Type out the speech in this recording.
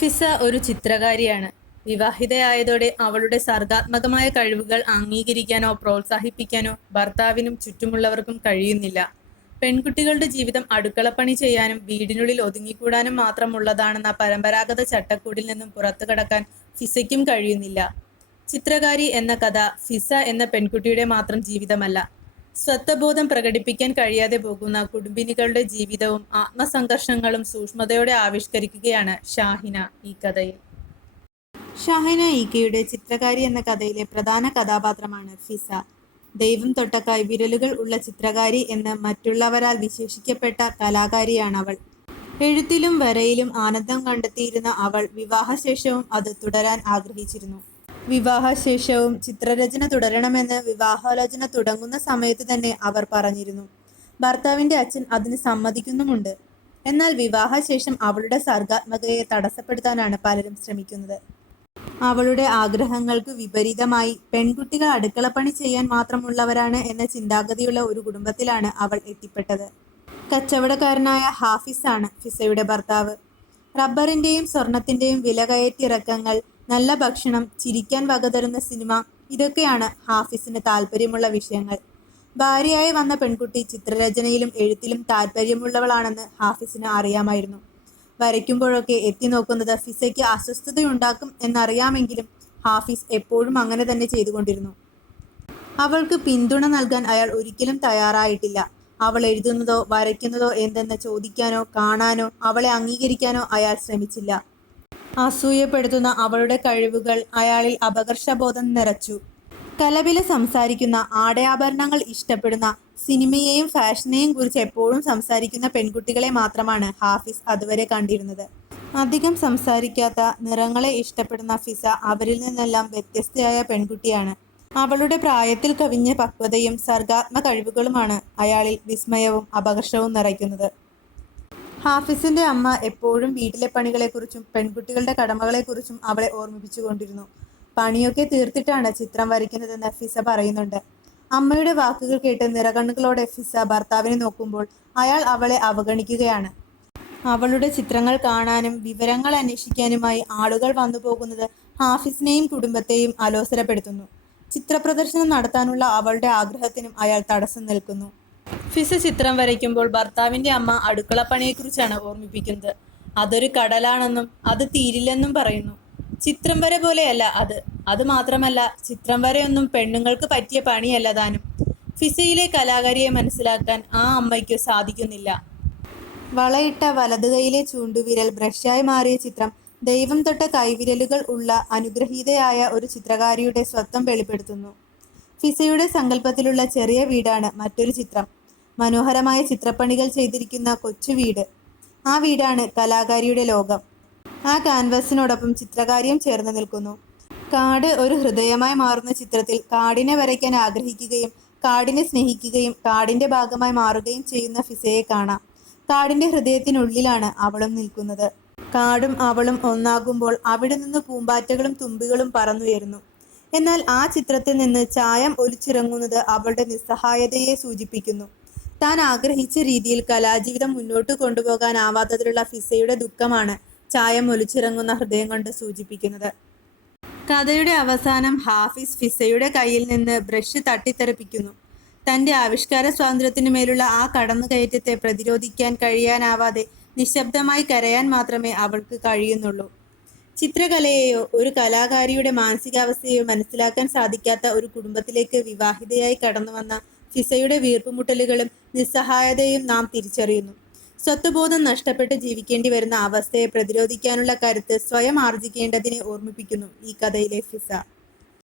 ഫിസ ഒരു ചിത്രകാരിയാണ്. വിവാഹിതയായതോടെ അവളുടെ സർഗാത്മകമായ കഴിവുകൾ അംഗീകരിക്കാനോ പ്രോത്സാഹിപ്പിക്കാനോ ഭർത്താവിനും ചുറ്റുമുള്ളവർക്കും കഴിയുന്നില്ല. പെൺകുട്ടികളുടെ ജീവിതം അടുക്കളപ്പണി ചെയ്യാനും വീടിനുള്ളിൽ ഒതുങ്ങിക്കൂടാനും മാത്രമുള്ളതാണെന്ന പരമ്പരാഗത ചട്ടക്കൂടിൽ നിന്നും പുറത്തുകടക്കാൻ ഫിസയ്ക്കും കഴിയുന്നില്ല. ചിത്രകാരി എന്ന കഥ ഫിസ എന്ന പെൺകുട്ടിയുടെ മാത്രം ജീവിതമല്ല. സ്വത്വബോധം പ്രകടിപ്പിക്കാൻ കഴിയാതെ പോകുന്ന കുടുംബിനികളുടെ ജീവിതവും ആത്മസംഘർഷങ്ങളും സൂക്ഷ്മതയോടെ ആവിഷ്കരിക്കുകയാണ് ഷാഹിന ഈ കഥയിൽ. ഷാഹിന ഈക്കയുടെ ചിത്രകാരി എന്ന കഥയിലെ പ്രധാന കഥാപാത്രമാണ് ഫിസ. ദൈവം തൊട്ട കൈവിരലുകൾ ഉള്ള ചിത്രകാരി എന്ന് മറ്റുള്ളവരാൽ വിശേഷിക്കപ്പെട്ട കലാകാരിയാണവൾ. എഴുത്തിലും വരയിലും ആനന്ദം കണ്ടെത്തിയിരുന്ന അവൾ വിവാഹശേഷവും അത് തുടരാൻ ആഗ്രഹിച്ചിരുന്നു. വിവാഹശേഷവും ചിത്രരചന തുടരണമെന്ന് വിവാഹാലോചന തുടങ്ങുന്ന സമയത്ത് തന്നെ അവർ പറഞ്ഞിരുന്നു. ഭർത്താവിൻ്റെ അച്ഛൻ അതിന് സമ്മതിക്കുന്നുമുണ്ട്. എന്നാൽ വിവാഹശേഷം അവളുടെ സർഗാത്മകതയെ തടസ്സപ്പെടുത്താനാണ് പലരും ശ്രമിക്കുന്നത്. അവളുടെ ആഗ്രഹങ്ങൾക്ക് വിപരീതമായി പെൺകുട്ടികൾ അടുക്കളപ്പണി ചെയ്യാൻ മാത്രമുള്ളവരാണ് എന്ന ചിന്താഗതിയുള്ള ഒരു കുടുംബത്തിലാണ് അവൾ എത്തിപ്പെട്ടത്. കച്ചവടക്കാരനായ ഹാഫിസ് ആണ് ഫിസയുടെ ഭർത്താവ്. റബ്ബറിൻ്റെയും സ്വർണത്തിൻ്റെയും വിലകയറ്റിറക്കങ്ങൾ, നല്ല ഭക്ഷണം, ചിരിക്കാൻ വകതരുന്ന സിനിമ, ഇതൊക്കെയാണ് ഹാഫിസിന് താല്പര്യമുള്ള വിഷയങ്ങൾ. ഭാര്യയായി വന്ന പെൺകുട്ടി ചിത്രരചനയിലും എഴുത്തിലും താല്പര്യമുള്ളവളാണെന്ന് ഹാഫിസിന് അറിയാമായിരുന്നു. വരയ്ക്കുമ്പോഴൊക്കെ എത്തി നോക്കുന്നത് ഫിസയ്ക്ക് അസ്വസ്ഥതയുണ്ടാക്കും എന്നറിയാമെങ്കിലും ഹാഫിസ് എപ്പോഴും അങ്ങനെ തന്നെ ചെയ്തുകൊണ്ടിരുന്നു. അവൾക്ക് പിന്തുണ നൽകാൻ അയാൾ ഒരിക്കലും തയ്യാറായിട്ടില്ല. അവൾ എഴുതുന്നതോ വരയ്ക്കുന്നതോ എന്തെന്ന് ചോദിക്കാനോ കാണാനോ അവളെ അംഗീകരിക്കാനോ അയാൾ ശ്രമിച്ചില്ല. അസൂയപ്പെടുത്തുന്ന അവളുടെ കഴിവുകൾ അയാളിൽ അപകർഷബോധം നിറച്ചു. കലപില സംസാരിക്കുന്ന, ആടയാഭരണങ്ങൾ ഇഷ്ടപ്പെടുന്ന, സിനിമയെയും ഫാഷനെയും കുറിച്ച് എപ്പോഴും സംസാരിക്കുന്ന പെൺകുട്ടികളെ മാത്രമാണ് ഹാഫിസ് അതുവരെ കണ്ടിരുന്നത്. അധികം സംസാരിക്കാത്ത, നിറങ്ങളെ ഇഷ്ടപ്പെടുന്ന ഫിസ അവരിൽ നിന്നെല്ലാം വ്യത്യസ്തയായ പെൺകുട്ടിയാണ്. അവളുടെ പ്രായത്തിൽ കവിഞ്ഞ പക്വതയും സർഗാത്മക കഴിവുകളുമാണ് അയാളിൽ വിസ്മയവും അപകർഷവും നിറയ്ക്കുന്നത്. ഹാഫിസിന്റെ അമ്മ എപ്പോഴും വീട്ടിലെ പണികളെക്കുറിച്ചും പെൺകുട്ടികളുടെ കടമകളെക്കുറിച്ചും അവളെ ഓർമ്മിപ്പിച്ചുകൊണ്ടിരുന്നു. പണിയൊക്കെ തീർത്തിട്ടാണ് ചിത്രം വരയ്ക്കുന്നതെന്ന് ഫിസ പറയുന്നുണ്ട്. അമ്മയുടെ വാക്കുകൾ കേട്ട് നിറകണ്ണുകളോടെ ഫിസ ഭർത്താവിനെ നോക്കുമ്പോൾ അയാൾ അവളെ അവഗണിക്കുകയാണ്. അവളുടെ ചിത്രങ്ങൾ കാണാനും വിവരങ്ങൾ അന്വേഷിക്കാനുമായി ആളുകൾ വന്നു പോകുന്നത് ഹാഫിസിനെയും കുടുംബത്തെയും അലോസരപ്പെടുത്തുന്നു. ചിത്രപ്രദർശനം നടത്താനുള്ള അവളുടെ ആഗ്രഹത്തിനും അയാൾ തടസ്സം നിൽക്കുന്നു. ഫിസ ചിത്രം വരയ്ക്കുമ്പോൾ ഭർത്താവിൻ്റെ അമ്മ അടുക്കളപ്പണിയെക്കുറിച്ചാണ് ഓർമ്മിപ്പിക്കുന്നത്. അതൊരു കടലാണെന്നും അത് തീരില്ലെന്നും പറയുന്നു. ചിത്രം വര പോലെയല്ല അത് മാത്രമല്ല, ചിത്രം വരയൊന്നും പെണ്ണുങ്ങൾക്ക് പറ്റിയ പണിയല്ല താനും. ഫിസയിലെ കലാകാരിയെ മനസ്സിലാക്കാൻ ആ അമ്മയ്ക്ക് സാധിക്കുന്നില്ല. വളയിട്ട വലതു കൈയിലെ ചൂണ്ടുവിരൽ ബ്രഷായി മാറിയ ചിത്രം ദൈവം തൊട്ട കൈവിരലുകൾ ഉള്ള അനുഗ്രഹീതയായ ഒരു ചിത്രകാരിയുടെ സ്വത്വം വെളിപ്പെടുത്തുന്നു. ഫിസയുടെ സങ്കല്പത്തിലുള്ള ചെറിയ വീടാണ് മറ്റൊരു ചിത്രം. മനോഹരമായ ചിത്രപ്പണികൾ ചെയ്തിരിക്കുന്ന കൊച്ചു വീട്. ആ വീടാണ് കലാകാരിയുടെ ലോകം. ആ കാൻവാസിനോടൊപ്പം ചിത്രകാരിയും ചേർന്ന് നിൽക്കുന്നു. കാട് ഒരു ഹൃദയമായി മാറുന്ന ചിത്രത്തിൽ കാടിനെ വരയ്ക്കാൻ ആഗ്രഹിക്കുകയും കാടിനെ സ്നേഹിക്കുകയും കാടിൻ്റെ ഭാഗമായി മാറുകയും ചെയ്യുന്ന ഫിസയെ കാണാം. കാടിൻ്റെ ഹൃദയത്തിനുള്ളിലാണ് അവളും നിൽക്കുന്നത്. കാടും അവളും ഒന്നാകുമ്പോൾ അവിടെ നിന്ന് പൂമ്പാറ്റകളും തുമ്പികളും പറന്നുയരുന്നു. എന്നാൽ ആ ചിത്രത്തിൽ നിന്ന് ചായം ഒലിച്ചിറങ്ങുന്നത് അവളുടെ നിസ്സഹായതയെ സൂചിപ്പിക്കുന്നു. താൻ ആഗ്രഹിച്ച രീതിയിൽ കലാജീവിതം മുന്നോട്ട് കൊണ്ടുപോകാനാവാത്തതിലുള്ള ഫിസയുടെ ദുഃഖമാണ് ചായം ഒലിച്ചിറങ്ങുന്ന ഹൃദയം കൊണ്ട് സൂചിപ്പിക്കുന്നത്. കഥയുടെ അവസാനം ഹാഫിസ് ഫിസയുടെ കയ്യിൽ നിന്ന് ബ്രഷ് തട്ടിത്തെറിപ്പിക്കുന്നു. തൻ്റെ ആവിഷ്കാര സ്വാതന്ത്ര്യത്തിനു മേലുള്ള ആ കടന്നുകയറ്റത്തെ പ്രതിരോധിക്കാൻ കഴിയാനാവാതെ നിശബ്ദമായി കരയാൻ മാത്രമേ അവൾക്ക് കഴിയുന്നുള്ളൂ. ചിത്രകലയെയോ ഒരു കലാകാരിയുടെ മാനസികാവസ്ഥയെയോ മനസ്സിലാക്കാൻ സാധിക്കാത്ത ഒരു കുടുംബത്തിലേക്ക് വിവാഹിതയായി കടന്നുവന്ന ഫിസയുടെ വീർപ്പുമുട്ടലുകളും നിസ്സഹായതയും നാം തിരിച്ചറിയുന്നു. സ്വത്വബോധം നഷ്ടപ്പെട്ട് ജീവിക്കേണ്ടി വരുന്ന അവസ്ഥയെ പ്രതിരോധിക്കാനുള്ള കരുത്ത് സ്വയം ആർജിക്കേണ്ടതിനെ ഓർമ്മിപ്പിക്കുന്നു ഈ കഥയിലെ ഫിസ.